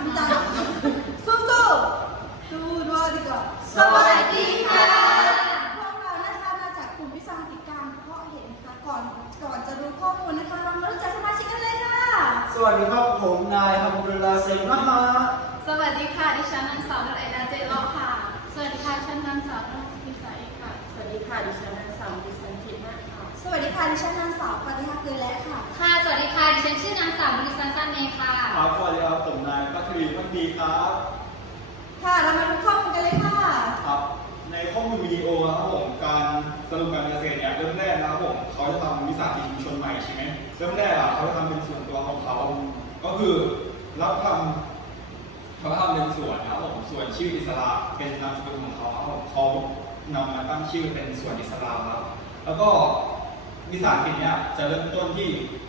จริงจังสู้ๆดูด้วยดีกว่าสวัสดีค่ะ พวกเรานะคะมาจากกลุ่มวิสาหกิจการเพาะเห็ดนะคะก่อนก่อนจะดูข้อมูลนะคะเรามารู้จักสมาชิกกันเลยค่ะ สวัสดีครับผมนายฮัมดุลลาเซมนะฮะสวัสดีค่ะ ดิฉันนางสาวนรไอดาเจลอค่ะ สวัสดีค่ะฉันนางสาวนพิสาเอกค่ะ สวัสดีค่ะ ดิฉันนางสาวดิฉันทิพย์นะคะสวัสดีค่ะดิฉันนางสาวปฏิภาเกลือและค่ะ ค่ะ สวัสดีค่ะ ดิฉันชื่อนางสาวมณิสันซันเม ดีครับค่ะเรามาดูข้อมูลกันเลยค่ะครับ ในข้อมูลวิดีโอนะครับผมการสรุปการเกษตรเนี่ยเริ่มแรกนะครับผมเขาจะทำวิสาหกิจชุมชนใหม่ใช่ไหมเริ่มแรกอะเขาจะทำเป็นส่วนตัวของเขาก็คือรับทำเขาทำเป็นส่วนนะครับผมส่วนชื่ออิสระเป็นนามสกุลของเขาครับผมเขานำมาตั้งชื่อเป็นส่วนอิสระครับแล้วก็วิสาหกิจเนี่ยจะเริ่มต้นที่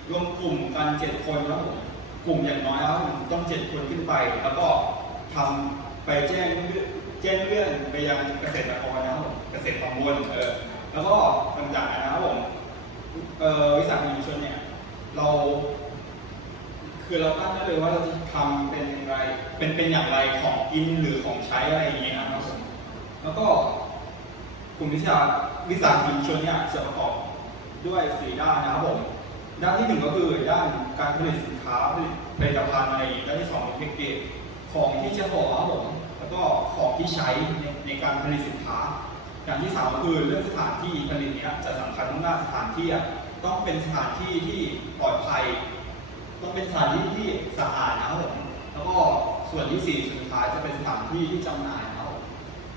รวมกลุ่มกันเจ็ดคนนะครับผม กลุ่มอย่างน้อยนะครับผมต้องเจ็ดคนขึ้นไป แล้วก็ทำไปแจ้งเรื่องแจ้งเรื่องไปยังเกษตรกรนะครับผมเกษตรของมวลเออแล้วก็หลังจานะครับผมเอ่อวิสาหกิจชุมชนเนี่ยเรา คือเราตั้งได้เลยว่าเราจะทำเป็นอย่างไรเป็นเป็นอย่างไรของกินหรือของใช้อะไรอย่างเงี้ยนะครับผมแล้วก็กลุ่มวิชาวิสาหกิจชุมชนเนี่ยจะประกอบด้วยสี่ด้านนะครับผม ด้านที่หนึ่งก็คือด้านการผลิตสินค้าผลิตผลิตภัณฑ์อะไรด้านที่สองคือแพ็กเกจของที่จะห่อครับผมแล้วก็ของที่ใช้ในในการผลิตสินค้า อย่างที่สามก็คือเรื่องสถานที่ผลิตเนี้ยจะสำคัญมากสถานที่อะต้องเป็นสถานที่ที่ปลอดภัย ต้องเป็นสถานที่ที่สะอาดนะครับผมแล้วก็ส่วนที่สี่สุดท้ายจะเป็นสถานที่ที่จำหน่ายนะครับ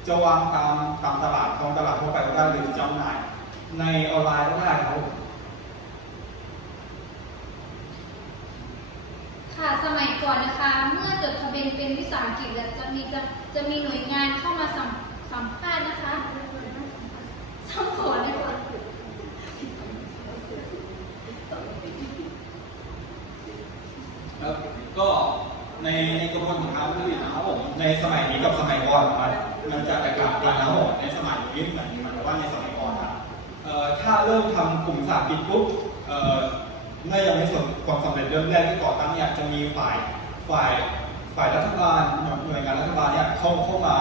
จะวางตามตามตลาดท้องตลาดทั่วไปก็ได้หรือจำหน่าย ในออนไลน์ก็ได้ครับผม ค่ะสมัยก่อนนะคะ เมื่อจดทะเบียนเป็นวิสาหกิจแล้วจะมีจะจะมีหน่วยงานเข้ามาสัมสัมภาษณ์นะคะสัมผลนะคะแล้วก็ในในกระบวนการผลิตนะครับผมในสมัยนี้กับสมัยก่อนมันมันจะแตกต่างกันนะครับผมในสมัยนี้เหมือนเหมือนกับว่าในสมัยก่อนนะเอ่อถ้าเริ่มทำกลุ่มสาหกิจปุ๊บ เมื่อยังไม่ประสบความสำเร็จเริ่มแรกที่ก่อตั้งเนี่ยจะมีฝ่ายฝ่ายฝ่ายรัฐบาลหน่วยงานรัฐบาลเนี่ยเข้าเข้ามา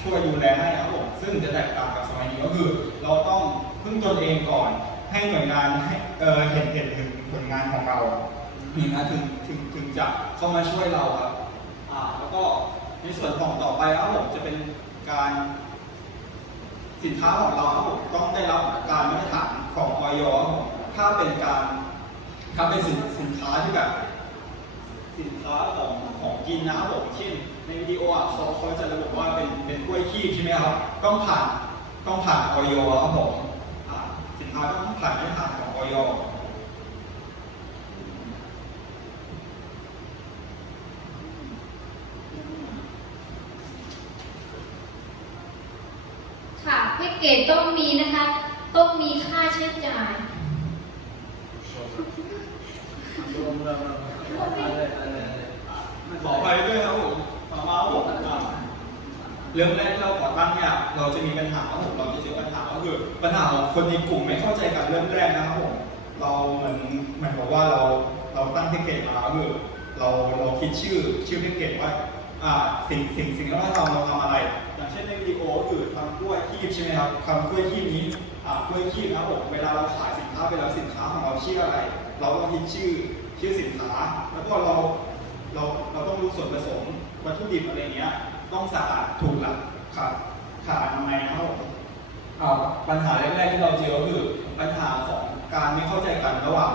ช่วยดูแลให้ครับผมซึ่งจะแตกต่างกับสมัยนี้ก็คือ เราต้องพึ่งตนเองก่อนให้หน่วยงานให้เอ่อเห็นเห็นถึงผลงานของเราถึงนถึงถึงถึงจะเข้ามาช่วยเราครับอ่าแล้วก็ในส่วนของต่อไปครับผมจะเป็นการสินค้าของเราครับผมต้องได้รับการมาตรฐานของออยถ้าเป็นการ ถ้าเป็นสินสินค้าที่แบบ สินค้าของของกินนะครับผมเช่น ในวิดีโออะเขาเขาจะระบุว่าเป็นเป็นกล้วยคีบใช่ไหมครับต้องผ่านต้องผ่านออยครับผมอ่าสินค้าต้องผ่านมาตรฐานของออยค่ะแพ็กเกจต้องมีนะคะ ต้องมีค่าใช้จ่าย ขอไปด้วยครับผมมามาผมเรื่องแรกที่เราก่อตั้งเนี่ยเราจะมีปัญหาครับผมเราจะเจอปัญหาก็คือปัญหาของคนในกลุ่มไม่เข้าใจกันเรื่องแรกนะครับผมเราเหมือนเหมือนกับว่าเราเราตั้งแพ็กเกจมาก็คือเราเราคิดชื่อชื่อแพ็กเกจว่าอ่าสิ่งสิ่งสิ่งที่เราเราทำอะไร อย่างเช่นในวิดีโอก็คือทำกล้วยคีบใช่ไหมครับทำกล้วยคีบนี้อ่ากล้วยคีบนะครับผมเวลาเราขายสินค้าไปแล้วสินค้าของเราชื่ออะไร เราต้องคิดชื่อ ชื่อสินค้า แล้วก็เราเราเราต้องรู้ส่วนผสมวัตถุดิบอะไรเงี้ย ต้องสะอาดถูกหลักขาดขาดทำไมนะครับผมอ่าปัญหาแรกๆที่เราเจอก็คือปัญหาของการไม่เข้าใจกันระหว่าง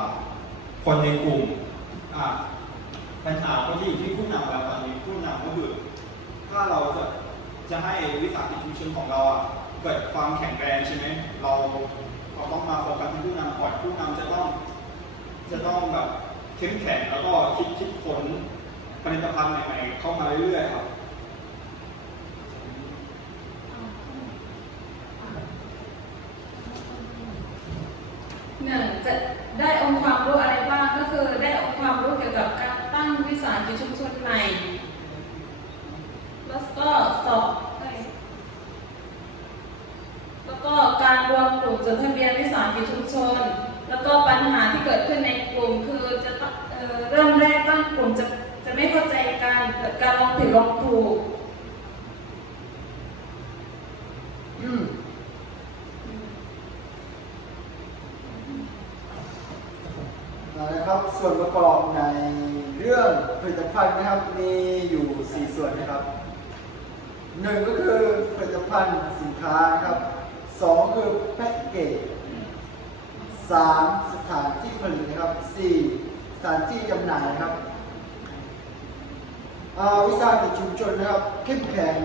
คนในกลุ่มปัญหาก็ที่อยู่ที่ผู้นำเราตอนนี้ผู้นำก็คือถ้าเราจะจะให้วิสาหกิจชุมชนของเราอะเกิดความแข็งแรงใช่ไหมเราเราต้องมาโฟกัสที่ผู้นำก่อนผู้นำจะต้องจะต้องแบบ เข้มแข็งแล้วก็คิดคิดค้นผลิตภัณฑ์ใหม่ๆเข้ามาเรื่อยๆครับ หนึ่งจะได้องค์ความรู้อะไรบ้างก็คือได้องค์ความรู้เกี่ยวกับการตั้งวิสาหกิจชุมชนใหม่ แล้วก็สอบแล้วก็การรวมกลุ่มจดทะเบียนวิสาหกิจชุมชน แล้วก็ปัญหาที่เกิดขึ้นในกลุ่มคือจะต้องเอ่อเริ่มแรกตั้งกลุ่มจะจะไม่เข้าใจกันเกิดลงผิดลองถูก อืมเอาละครับ ส่วนประกอบในเรื่องผลิตภัณฑ์นะครับ มีอยู่ 4 ส่วนนะครับหนึ่งก็คือผลิตภัณฑ์สินค้านะครับสองคือแพ็กเกจสามสถานที่ผลิตนะครับสี่สถานที่จำหน่ายนะครับ วิสาหกิจชุมชนนะครับเข้มแข็ง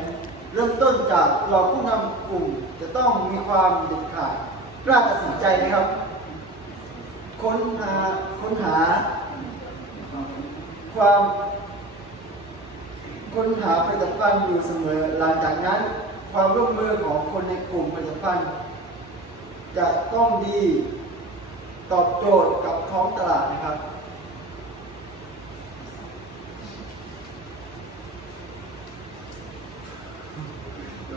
เริ่มต้นจากเราผู้นำกลุ่มจะต้องมีความเด็ดขาดกล้าตัดสินใจนะครับ ค้นหาค้นหา ความค้นหาผลิตภัณฑ์อยู่เสมอหลังจากนั้นความร่วมมือของคนในกลุ่มผลิตภัณฑ์ จะต้องดีตอบโจทย์กับท้องตลาดนะครับ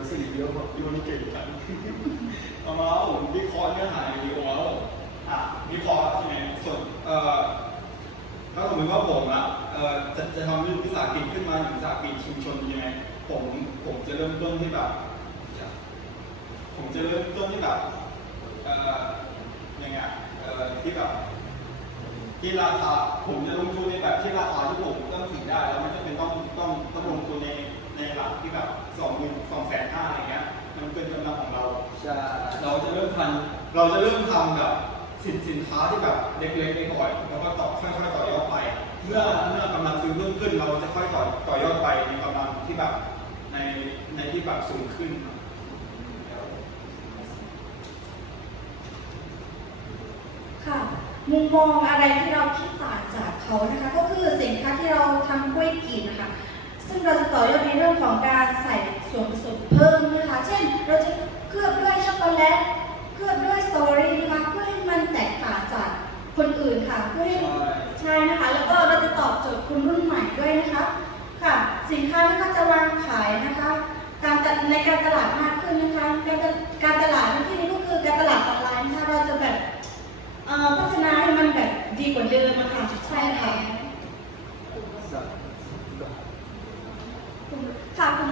เดี๋ยวสิริเยอะแบบพี่วันนี้เก่งจังเอามาผมวิเคราะห์เนื้อหาในวิดีโอแล้วผมอะวิเคราะห์ใช่ไหมส่วนเอ่อถ้าสมมติว่าผมอะเอ่อจะจะทำวิสาหกิจขึ้นมาหรือวิสาหกิจชุมชนใช่ไหมผมผมจะเริ่มต้นที่แบบผมจะเริ่มต้นที่แบบเอ่อยังไงเอ่อที่แบบที่ราคาผมจะลงทุนในแบบที่ราคาที่ผมต้องถือได้แล้วไม่จำเป็นต้องต้องต้องลงทุนใน หลักที่แบบสองหมื่นสองแสนห้าอะไรเงี้ยมันเป็นกำลังของเราจะเราจะเริ่มทันเราจะเริ่มทำแบบสินสินค้าที่แบบเล็กๆไปก่อนแล้วก็ต่อค่อยๆต่อยอดไป เมื่อเมื่อกำลังซื้อเพิ่มขึ้น เราจะค่อยต่อต่อยอดไปในกำลังที่แบบในในที่แบบสูงขึ้นครับค่ะมุมมองอะไรที่เราคิดต่างจากเขานะคะ ก็คือสินค้าที่เราทำกล้วยกีบนะคะ ซึ่งเราจะต่อยอดในเรื่องของการใส่ส่วนผสมเพิ่มนะคะ เช่น เราจะเคลือบด้วยช็อกโกแลต เคลือบด้วยสตรอเบอรี่นะคะ เพื่อให้มันแตกต่างจากคนอื่นค่ะ เพื่อให้ใช่นะคะ แล้วก็เราจะตอบโจทย์คนรุ่นใหม่ด้วยนะคะ ค่ะ สินค้าที่ก็จะวางขายนะคะ การในการตลาดมากขึ้นนะคะ การการตลาดที่นี้ก็คือการตลาดออนไลน์นะคะ เราจะแบบพัฒนาให้มันแบบดีกว่าเดิมนะคะใช่ค่ะ ค่ะคุณ